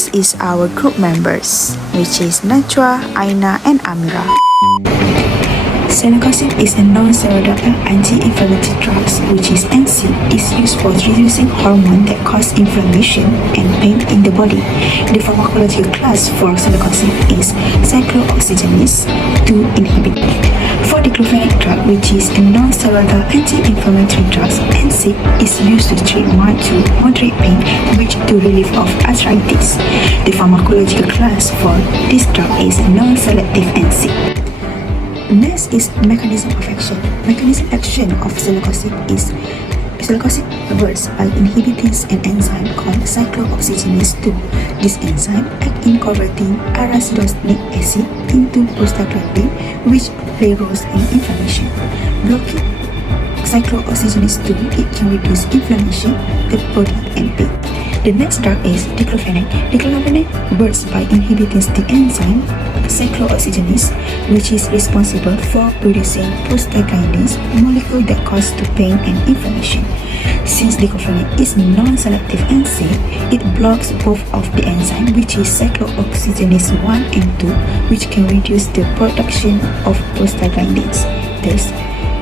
This is our group members, which is NAJWA, AINA, and AMIRA. Celecoxib is a non-steroidal anti-inflammatory drug, which is NC, is used for reducing hormone that cause inflammation and pain in the body. The pharmacological class for Celecoxib is cyclooxygenase 2 inhibitor. For Diclofenac drug, which is a non-steroidal anti-inflammatory drug, NC is used to treat mild to moderate pain, which to relief of arthritis. The pharmacological class for this drug is non-selective NC. Next is mechanism of action. Mechanism action of Celecoxib is Celecoxib works by inhibiting an enzyme called cyclooxygenase 2. This enzyme acts in converting arachidonic acid into prostaglandin, which plays roles in inflammation. Blocking cyclooxygenase 2, it can reduce inflammation, the body, and pain. The next drug is Diclofenac. Diclofenac works by inhibiting the enzyme cyclooxygenase, which is responsible for producing prostaglandins, molecule that cause pain and inflammation. Since Diclofenac is non-selective NC, it blocks both of the enzyme, which is cyclooxygenase 1 and 2, which can reduce the production of prostaglandins, thus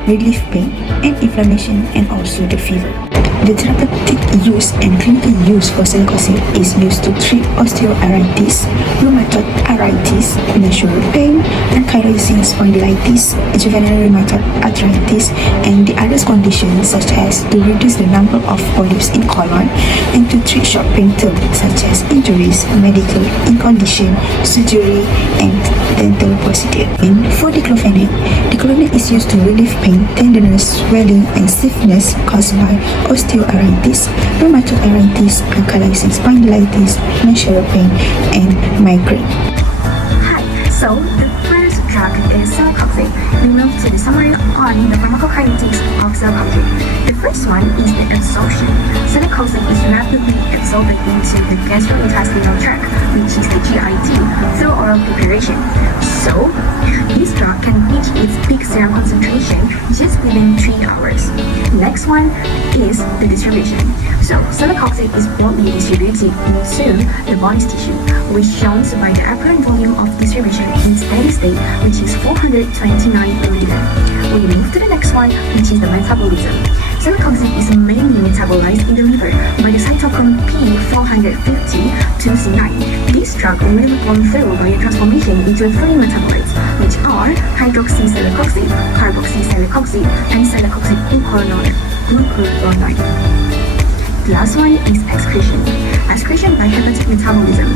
relieve pain and inflammation and also the fever. The therapeutic use and clinical use for Celecoxib is used to treat osteoarthritis, rheumatoid arthritis, menstrual pain, ankylosing spondylitis, juvenile rheumatoid arthritis, and the other conditions such as to reduce the number of polyps in colon and to treat short pain terms such as injuries, medical condition, surgery, and dental procedure. And for Diclofenac, Diclofenac is used to relieve pain, tenderness, swelling, and stiffness caused by osteoarthritis, rheumatoid arthritis, ankylosing spondylitis, menstrual pain, and migraine. Hi, so the first drug is Celecoxib. We move to the summary on the pharmacokinetics of Celecoxib. The first one is the absorption. Celecoxib is rapidly absorbed into the gastrointestinal tract, which is the GIT, through oral preparation. So, this drug can reach its peak serum concentration just within 3 hours. Next one is the distribution. So, Celecoxib is broadly distributed into the body's tissue, which shown by the apparent volume of distribution in steady state, which is 429 milliliters. We move to the next one, which is the metabolism. Celecoxib is mainly metabolized in the liver by the cytochrome P450-C9. This drug will run through by a transformation into 3 metabolites, which are hydroxycelecoxib, carboxycelecoxib, and celecoxib glucuronide. The last one is excretion. Excretion by hepatic metabolism.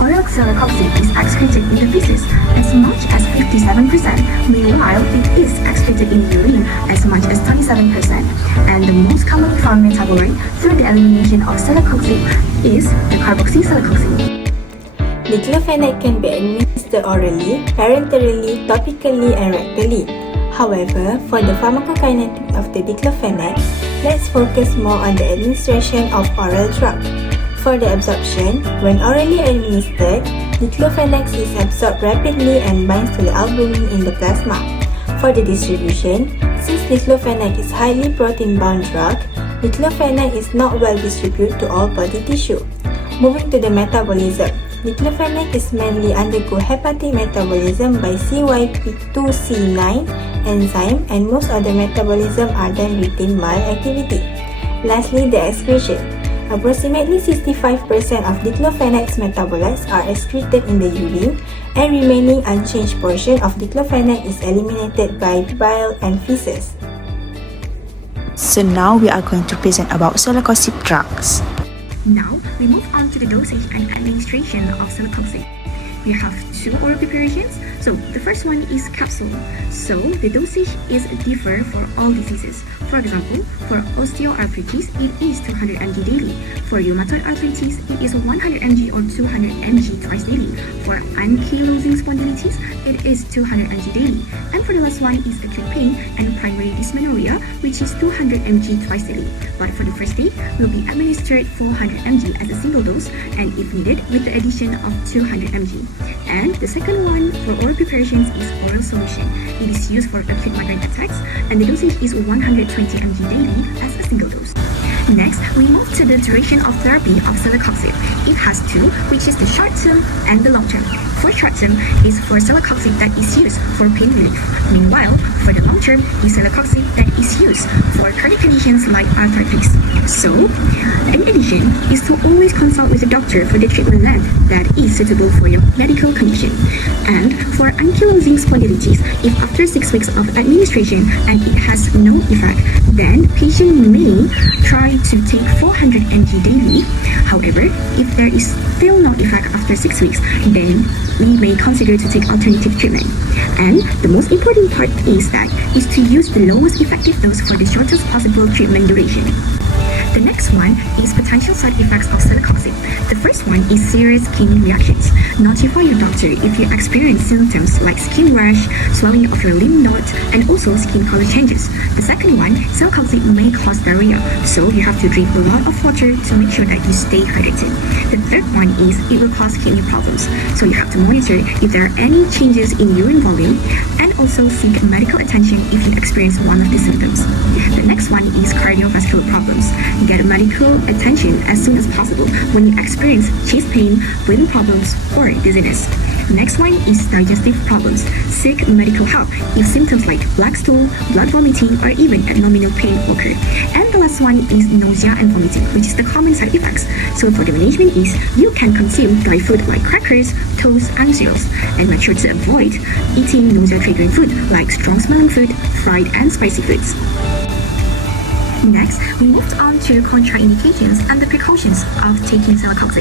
Oral celecoxib is excreted in the feces as much as 57%, meanwhile it is excreted in urine as much as 27%. And the most commonly found metabolite through the elimination of celecoxib is the carboxycelecoxib. Diclofenac can be administered orally, parenterally, topically, and rectally. However, for the pharmacokinetics of the Diclofenac, let's focus more on the administration of oral drug. For the absorption, when orally administered, Diclofenac is absorbed rapidly and binds to the albumin in the plasma. For the distribution, since Diclofenac is highly protein-bound drug, Diclofenac is not well distributed to all body tissue. Moving to the metabolism, Diclofenac is mainly undergo hepatic metabolism by CYP2C9 enzyme, and most of the metabolism are done within mild activity. Lastly, the excretion. Approximately 65% of Diclofenac's metabolites are excreted in the urine, and remaining unchanged portion of Diclofenac is eliminated by bile and feces. So now we are going to present about Celecoxib drugs. Now, we move on to the dosage and administration of Celecoxib. We have 2 oral preparations. So, the first one is capsule. So, the dosage is differ for all diseases. For example, for osteoarthritis, it is 200 mg daily. For rheumatoid arthritis, it is 100 mg or 200 mg twice daily. For ankylosing spondylitis, it is 200 mg daily. And for the last one is acute pain and primary dysmenorrhea, which is 200 mg twice daily. But for the first day, will be administered 400 mg as a single dose, and if needed, with the addition of 200 mg. And the second one for oral preparations is oral solution. It is used for acute migraine attacks, and the dosage is 120 mg daily as a single dose. Next, we move to the duration of therapy of Celecoxib. It has two, which is the short term and the long term. For short term is for Celecoxib that is used for pain relief. Meanwhile, for the long term is Celecoxib that is used for chronic conditions like arthritis. So, in addition, is to always consult with a doctor for the treatment length that is suitable for your medical condition. And for ankylosing spondylitis, if after 6 weeks of administration and it has no effect, then patient may try to take 400 mg daily. However, if there is still no effect after 6 weeks, then we may consider to take alternative treatment. And the most important part is to use the lowest effective dose for the shortest possible treatment duration. The next one is potential side effects of Celecoxib. The first one is serious skin reactions. Notify your doctor if you experience symptoms like skin rash, swelling of your lymph nodes, and also skin color changes. The second one, Celecoxib may cause diarrhea, so you have to drink a lot of water to make sure that you stay hydrated. The third one is it will cause kidney problems, so you have to monitor if there are any changes in urine volume, and also seek medical attention if you experience one of the symptoms. The next one is cardiovascular problems. Get medical attention as soon as possible when you experience chest pain, breathing problems, or dizziness. Next one is digestive problems. Seek medical help if symptoms like black stool, blood vomiting, or even abdominal pain occur. And the last one is nausea and vomiting, which is the common side effects. So for the management is you can consume dry food like crackers, toast, and cereals, and make sure to avoid eating nausea-triggering food like strong-smelling food, fried and spicy foods. Next, we moved on to contraindications and the precautions of taking Celecoxib.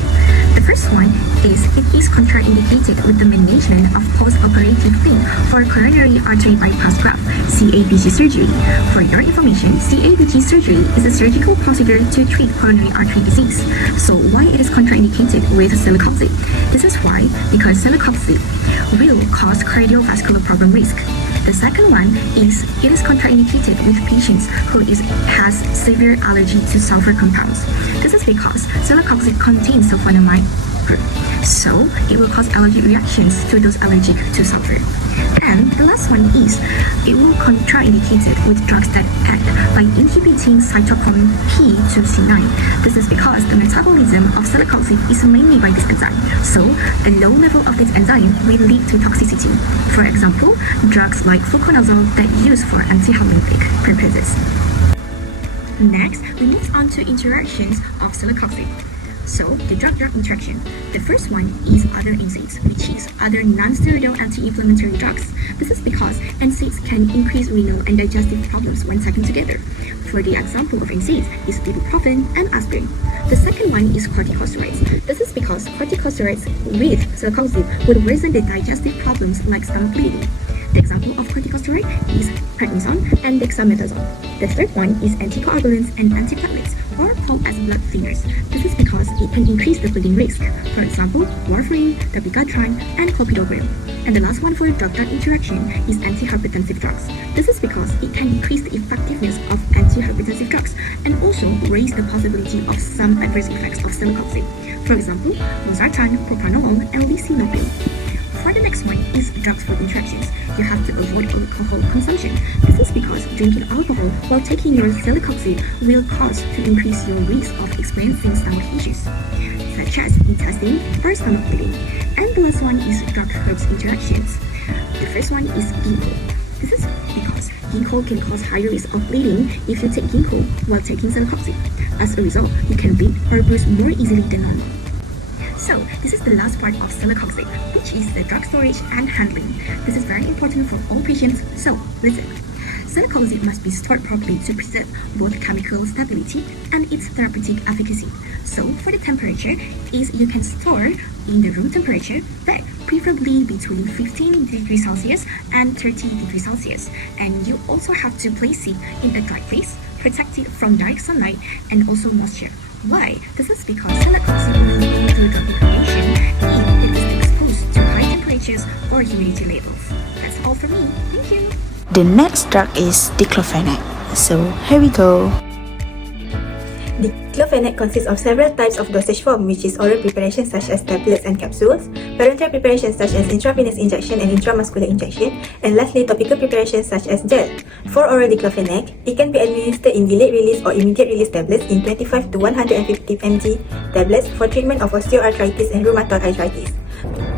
The first one is it is contraindicated with the management of post-operative pain for coronary artery bypass graft, CABG surgery. For your information, CABG surgery is a surgical procedure to treat coronary artery disease. So why it is contraindicated with Celecoxib? This is why, because Celecoxib will cause cardiovascular problem risk. The second one is it is contraindicated with patients who has severe allergy to sulfur compounds. This is because Celecoxib contains sulfonamide group, so it will cause allergic reactions to those allergic to sulfur. And the last one is it will contraindicated with drugs that act by inhibiting cytochrome P2C9. This is because the metabolism of Celecoxib is mainly by this enzyme, so a low level of this enzyme will lead to toxicity. For example, drugs like fluconazole that used for anti-hemolytic purposes. Next, we move on to interactions of Celecoxib. So, the drug-drug interaction. The first one is other NSAIDs, which is other non-steroidal anti-inflammatory drugs. This is because NSAIDs can increase renal and digestive problems when taken together. For the example of NSAIDs is ibuprofen and aspirin. The second one is corticosteroids. This is because corticosteroids with Celecoxib would worsen the digestive problems like stomach bleeding. The example of corticosteroid is prednisone and dexamethasone. The third one is anticoagulants and antiplatelets, or called as blood thinners. This is because it can increase the bleeding risk. For example, warfarin, dabigatran, and clopidogrel. And the last one for drug-drug interaction is antihypertensive drugs. This is because it can increase the effectiveness of antihypertensive drugs and also raise the possibility of some adverse effects of Celecoxib. For example, losartan, propranolol, and lisinopril. For the next one is drug-food interactions. You have to avoid alcohol consumption. This is because drinking alcohol while taking your Celecoxib will cause to increase your risk of experiencing stomach issues, such as intestine or stomach bleeding. And the last one is drug-herbs interactions. The first one is ginkgo. This is because ginkgo can cause higher risk of bleeding if you take ginkgo while taking Celecoxib. As a result, you can bleed or bruise more easily than normal. So, this is the last part of Celecoxib, which is the drug storage and handling. This is very important for all patients, so listen. Celecoxib must be stored properly to preserve both chemical stability and its therapeutic efficacy. So, for the temperature, you can store in the room temperature, but preferably between 15 degrees Celsius and 30 degrees Celsius. And you also have to place it in a dry place, protected from direct sunlight and also moisture. Why? This is because Celecoxib will go through drug degradation if it is exposed to high temperatures or humidity levels. That's all for me. Thank you. The next drug is Diclofenac. So here we go. Diclofenac consists of several types of dosage form, which is oral preparations such as tablets and capsules, parenteral preparations such as intravenous injection and intramuscular injection, and lastly topical preparations such as gel. For oral diclofenac, it can be administered in delayed release or immediate release tablets in 25 to 150 mg tablets for treatment of osteoarthritis and rheumatoid arthritis.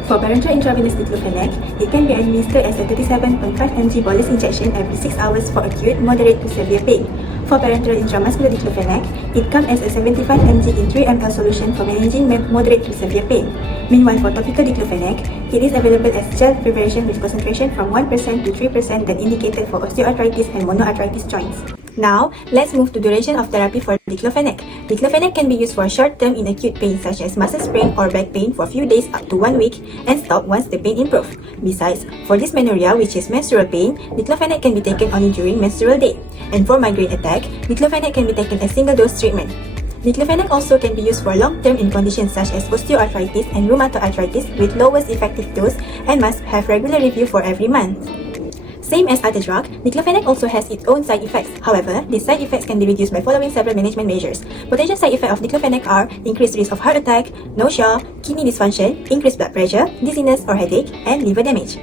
For parenteral intravenous diclofenac, it can be administered as a 37.5 mg bolus injection every 6 hours for acute, moderate to severe pain. For parenteral intramuscular diclofenac, it comes as a 75 mg in 3 ml solution for managing moderate to severe pain. Meanwhile, for topical diclofenac, it is available as gel preparation with concentration from 1% to 3% that indicated for osteoarthritis and monoarthritis joints. Now, let's move to duration of therapy for diclofenac. Diclofenac can be used for short term in acute pain such as muscle sprain or back pain for a few days up to 1 week and stop once the pain improves. Besides, for dysmenorrhea, which is menstrual pain, diclofenac can be taken only during menstrual day. And for migraine attack, diclofenac can be taken as single dose treatment. Diclofenac also can be used for long term in conditions such as osteoarthritis and rheumatoid arthritis with lowest effective dose and must have regular review for every month. Same as other drug, diclofenac also has its own side effects. However, these side effects can be reduced by following several management measures. Potential side effects of diclofenac are increased risk of heart attack, nausea, kidney dysfunction, increased blood pressure, dizziness or headache, and liver damage.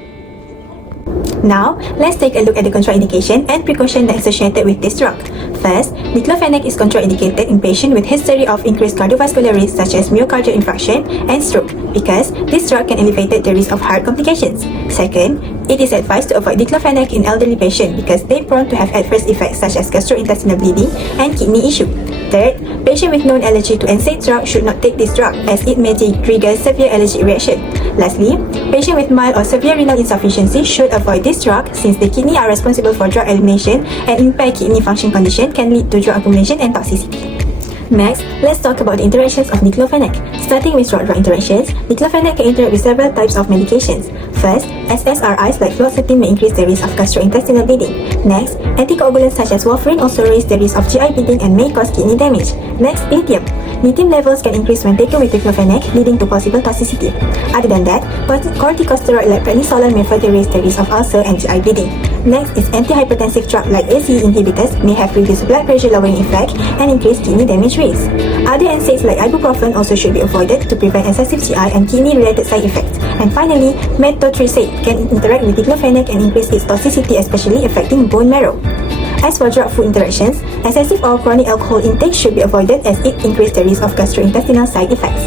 Now, let's take a look at the contraindication and precaution that is associated with this drug. First, diclofenac is contraindicated in patients with history of increased cardiovascular risk such as myocardial infarction and stroke because this drug can elevate the risk of heart complications. Second, it is advised to avoid diclofenac in elderly patients because they are prone to have adverse effects such as gastrointestinal bleeding and kidney issue. Third, patients with known allergy to NSAID drug should not take this drug as it may trigger severe allergic reaction. Lastly, patients with mild or severe renal insufficiency should avoid this drug since the kidney are responsible for drug elimination and impaired kidney function condition can lead to drug accumulation and toxicity. Next, let's talk about the interactions of diclofenac. Starting with drug-drug interactions, diclofenac can interact with several types of medications. First, SSRIs like fluoxetine may increase the risk of gastrointestinal bleeding. Next, anticoagulants such as warfarin also raise the risk of GI bleeding and may cause kidney damage. Next, lithium. Lithium levels can increase when taken with diclofenac, leading to possible toxicity. Other than that, corticosteroid like prednisolone may further raise the risk of ulcer and GI bleeding. Next is antihypertensive drugs like ACE inhibitors may have reduced blood pressure lowering effect and increased kidney damage risk. Other NSAIDs like ibuprofen also should be avoided to prevent excessive GI and kidney-related side effects. And finally, methotrexate can interact with diclofenac and increase its toxicity, especially affecting bone marrow. As for drug-food interactions, excessive or chronic alcohol intake should be avoided as it increases the risk of gastrointestinal side effects.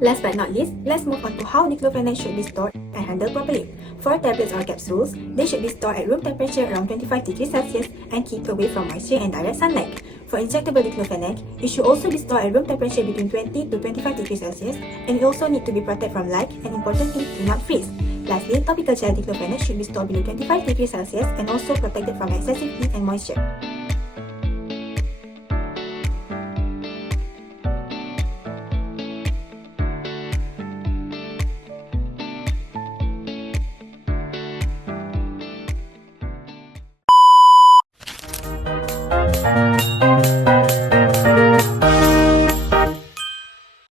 Last but not least, let's move on to how diclofenac should be stored and handled properly. For tablets or capsules, they should be stored at room temperature around 25 degrees Celsius and kept away from moisture and direct sunlight. For injectable diclofenac, it should also be stored at room temperature between 20 to 25 degrees Celsius and it also needs to be protected from light and importantly, do not freeze. Lastly, topical gel diclofenac should be stored below 25 degrees Celsius and also protected from excessive heat and moisture.